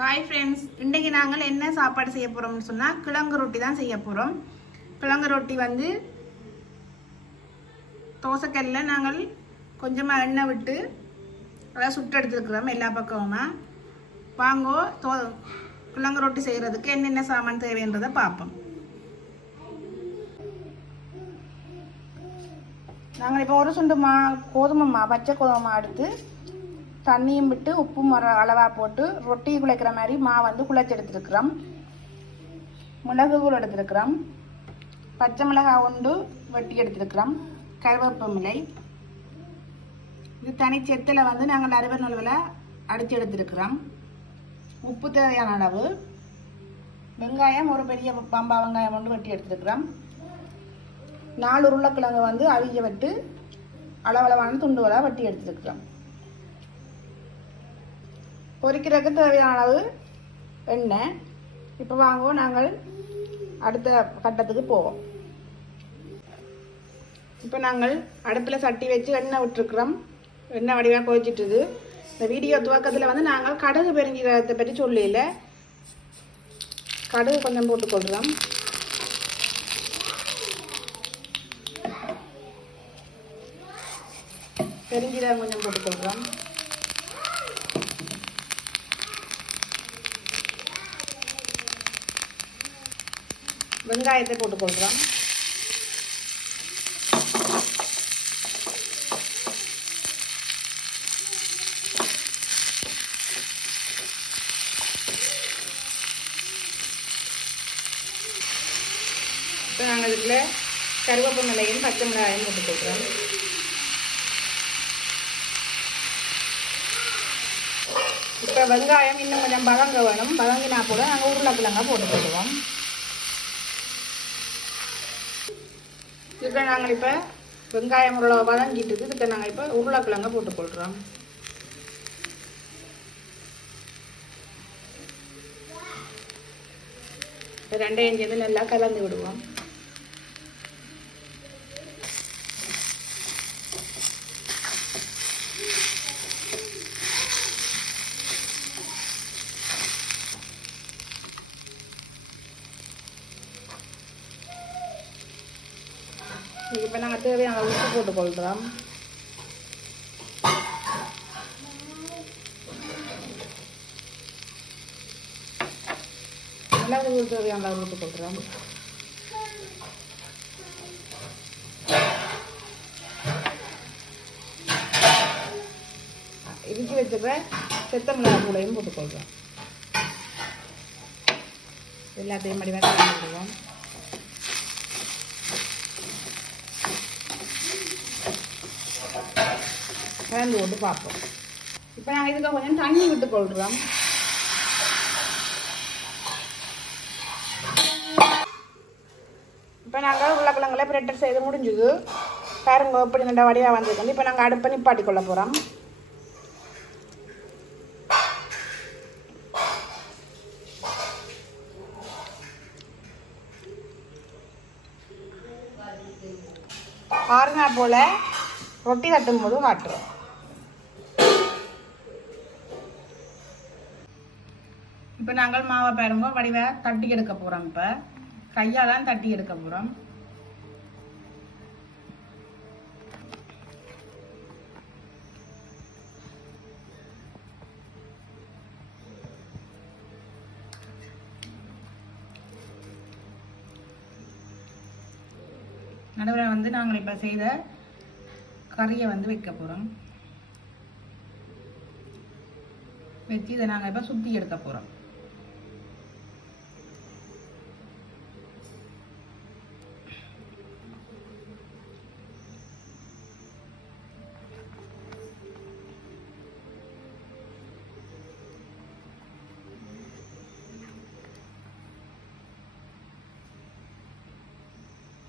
Hi friends இன்றைக்கி நாங்கள் என்ன சாப்பாடு செய்ய போகிறோம்னு சொன்னால் கிழங்கு ரொட்டி தான் செய்ய போகிறோம் கிழங்கு ரொட்டி வந்து தோசைக்கல்ல நாங்கள் கொஞ்சமாக எண்ணெய் விட்டு அதை சுட்டெடுத்துருக்குறோம் எல்லா பக்கமுமா. வாங்கோ தோ கிழங்கு ரொட்டி செய்கிறதுக்கு என்னென்ன சாமான் தேவைன்றதை பார்ப்போம். நாங்கள் இப்போ ஒரு சுண்டு மா கோதுமை மா பச்சை கோதுமை மா எடுத்து தண்ணியும் விட்டு உப்பு மர அளவாக போட்டு ரொட்டி குழைக்கிற மாதிரி மா வந்து குழைச்சி எடுத்துருக்குறோம். மிளகு எடுத்துருக்குறோம். பச்சை மிளகாய் உண்டு வெட்டி எடுத்துருக்குறோம். கருவேப்பமிலை இது தனி செத்தில் வந்து நாங்கள் அறுபது நழுவில் அடித்து எடுத்துருக்குறோம். உப்பு தேவையான அளவு. வெங்காயம் ஒரு பெரிய பம்பா வெங்காயம் ஒன்று வெட்டி எடுத்துருக்குறோம். நாலு உருளைக்கிழங்கு வந்து அவிய விட்டு அளவளவான துண்டுகளாக வெட்டி எடுத்துருக்குறோம். பொரிக்கிறதுக்கு தேவையான அளவு எண்ணெய். இப்போ வாங்குவோம் நாங்கள் அடுத்த கட்டத்துக்கு போவோம். இப்போ நாங்கள் அடுப்பில் சட்டி வச்சு எண்ணெய் விட்டுருக்குறோம். எண்ணெய் வடிவாக கொதிச்சிட்டுது. இந்த வீடியோ துவக்கத்தில் வந்து நாங்கள் கடுகு பெருங்கிறத பற்றி சொல்லல. கடுகு கொஞ்சம் போட்டுக்கொள்கிறோம் பெருஞ்சீரகம் கொஞ்சம் போட்டுக்கொள்கிறோம் வெங்காயத்தை போட்டுக்கொள்கிறோம் இப்போ நாங்கள் இதில் கருவேப்ப மிளகையும் பச்சை மிளகாயும் போட்டுக்கொள்கிறோம் இப்போ வெங்காயம் இன்னும் கொஞ்சம் பழங்க வேணும். பழங்கினா கூட நாங்கள் உருளைக்கிழங்க போட்டு போடுவோம் இதுக்கு நாங்கள் இப்போ வெங்காயம் உருளை வதங்கிட்டு இருக்கு இதுக்கு நாங்கள் இப்போ உருளைக்கிழங்க போட்டுக்கொள்கிறோம் ரெண்டையும் சேர்ந்து நல்லா கலந்து விடுவோம். இப்போ நாங்கள் தேவையான உப்பு போட்டுக்கொள்கிறோம் மிளகு தேவையான அளவு போட்டுக்கொள்கிறோம் இடிச்சு வச்சுக்கிற செத்த மிளகா கூடையும் போட்டுக்கொள்கிறோம். எல்லாத்தையும் மடிவாக கலந்து கலந்து போட்டு பார்ப்போம். இப்போ நாங்கள் இதுக்கு கொஞ்சம் தண்ணி விட்டு கொள்கிறோம் இப்போ நாங்கள் உருளைக்கிழங்குல பிரெட்டர் செய்து முடிஞ்சுது. பாருங்க எப்படி நல்ல வடிவாக வந்திருக்கு. இப்போ நாங்கள் அடுப்பை நிப்பாட்டி கொள்ள போகிறோம் ஆறுனா போல் ரொட்டி தட்டும் போது காட்டுறோம். இப்போ நாங்கள் மாவை பாருங்க வடிவை தட்டி எடுக்க போகிறோம் இப்போ. கையால் தான் தட்டி எடுக்க போகிறோம் நடுவில் வந்து நாங்கள் இப்போ செய்த கறியை வந்து வைக்க போகிறோம் வச்சு இதை நாங்கள் இப்போ சுற்றி எடுக்க போகிறோம்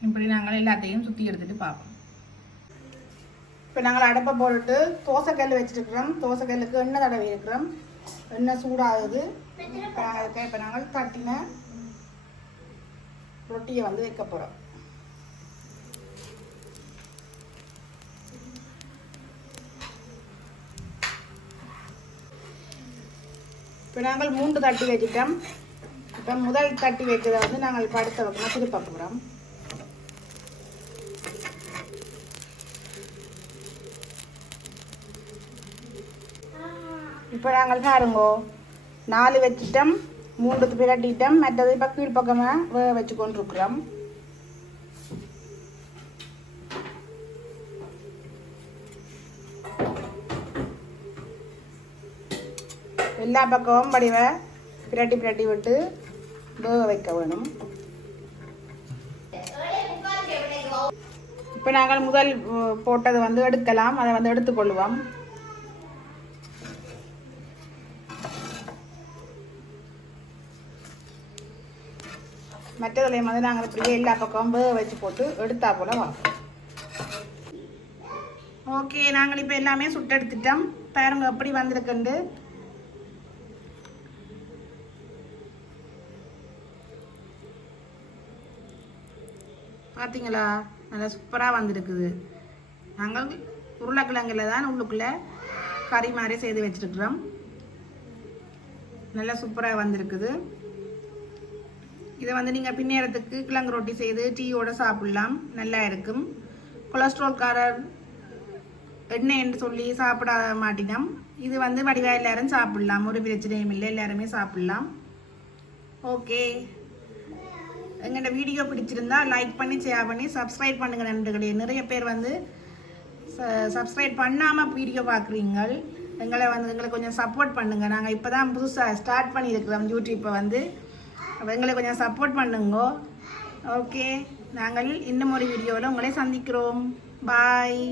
இப்படி நாங்கள் எல்லாத்தையும் சுற்றி எடுத்துட்டு பார்ப்போம் இப்போ நாங்கள் அடுப்பை போட்டுட்டு தோசைக்கல் வச்சுருக்கிறோம். தோசைக்கல்லுக்கு எண்ணெய் தடவி இருக்கிறோம். எண்ணெய் சூடாகுது. இப்போ நாங்கள் அதுக்கு இப்போ நாங்கள் தட்டின ரொட்டியை வந்து வைக்க போகிறோம் இப்போ இப்போ நாங்கள் மூன்று தட்டி வச்சுட்டோம். இப்போ முதல் தட்டி வைக்கிறத வந்து நாங்கள் படுத்த வைக்கணும் திருப்ப போகிறோம் இப்போ நாங்கள் பாருங்கோ. நாலு வச்சிட்டோம் மூன்று பிரட்டிட்டோம் மற்றது இப்போ கீழ்ப்பக்கமாக வேக வச்சு கொண்டிருக்கிறோம் எல்லா பக்கமும் படிவ பிரட்டி பிரட்டி விட்டு வேக வைக்க வேணும். இப்போ நாங்கள் முதல் போட்டது போட்டதை வந்து எடுக்கலாம். அதை வந்து எடுத்துக்கொள்வோம் மற்றதுலையும் வந்து நாங்கள் இப்படியே எல்லா பக்கமும் வேக வச்சு போட்டு எடுத்தா போல வரும் ஓகே நாங்கள் இப்போ எல்லாமே சுட்டெடுத்துட்டோம் பாருங்க எப்படி வந்திருக்குண்டு. பார்த்தீங்களா நல்லா சூப்பராக வந்திருக்குது. நாங்கள் உருளைக்கிழங்குல தான் உள்ளுக்குள்ளே கறி மாதிரி செய்து வச்சிருக்கிறோம். நல்லா சூப்பராக வந்திருக்குது. இதை வந்து நீங்கள் பின்னேரத்துக்கு கிழங்கு ரொட்டி செய்து டீயோடு சாப்பிடலாம். நல்லா இருக்கும். கொலஸ்ட்ரால்காரர் எண்ணெய்ன்னு சொல்லி சாப்பிட மாட்டினோம். இது வந்து வடிவாக எல்லாரும் சாப்பிடலாம். ஒரு பிரச்சனையும் இல்லை. எல்லாருமே சாப்பிடலாம். ஓகே. எங்களோட வீடியோ பிடிச்சிருந்தா லைக் பண்ணி ஷேர் பண்ணி சப்ஸ்கிரைப் பண்ணுங்க நண்பர்களே. நிறைய பேர் வந்து சப்ஸ்கிரைப் பண்ணாமல் வீடியோ பார்க்குறீங்க எங்களை வந்து எங்களை கொஞ்சம் சப்போர்ட் பண்ணுங்கள் நாங்கள் இப்போ தான் புதுசாக ஸ்டார்ட் பண்ணியிருக்கிறோம். யூடியூப்பை வந்து. அப்போ எங்களை கொஞ்சம் சப்போர்ட் பண்ணுங்க. ஓகே நாங்கள் இன்னும் ஒரு வீடியோவில் உங்களை சந்திக்கிறோம். பாய்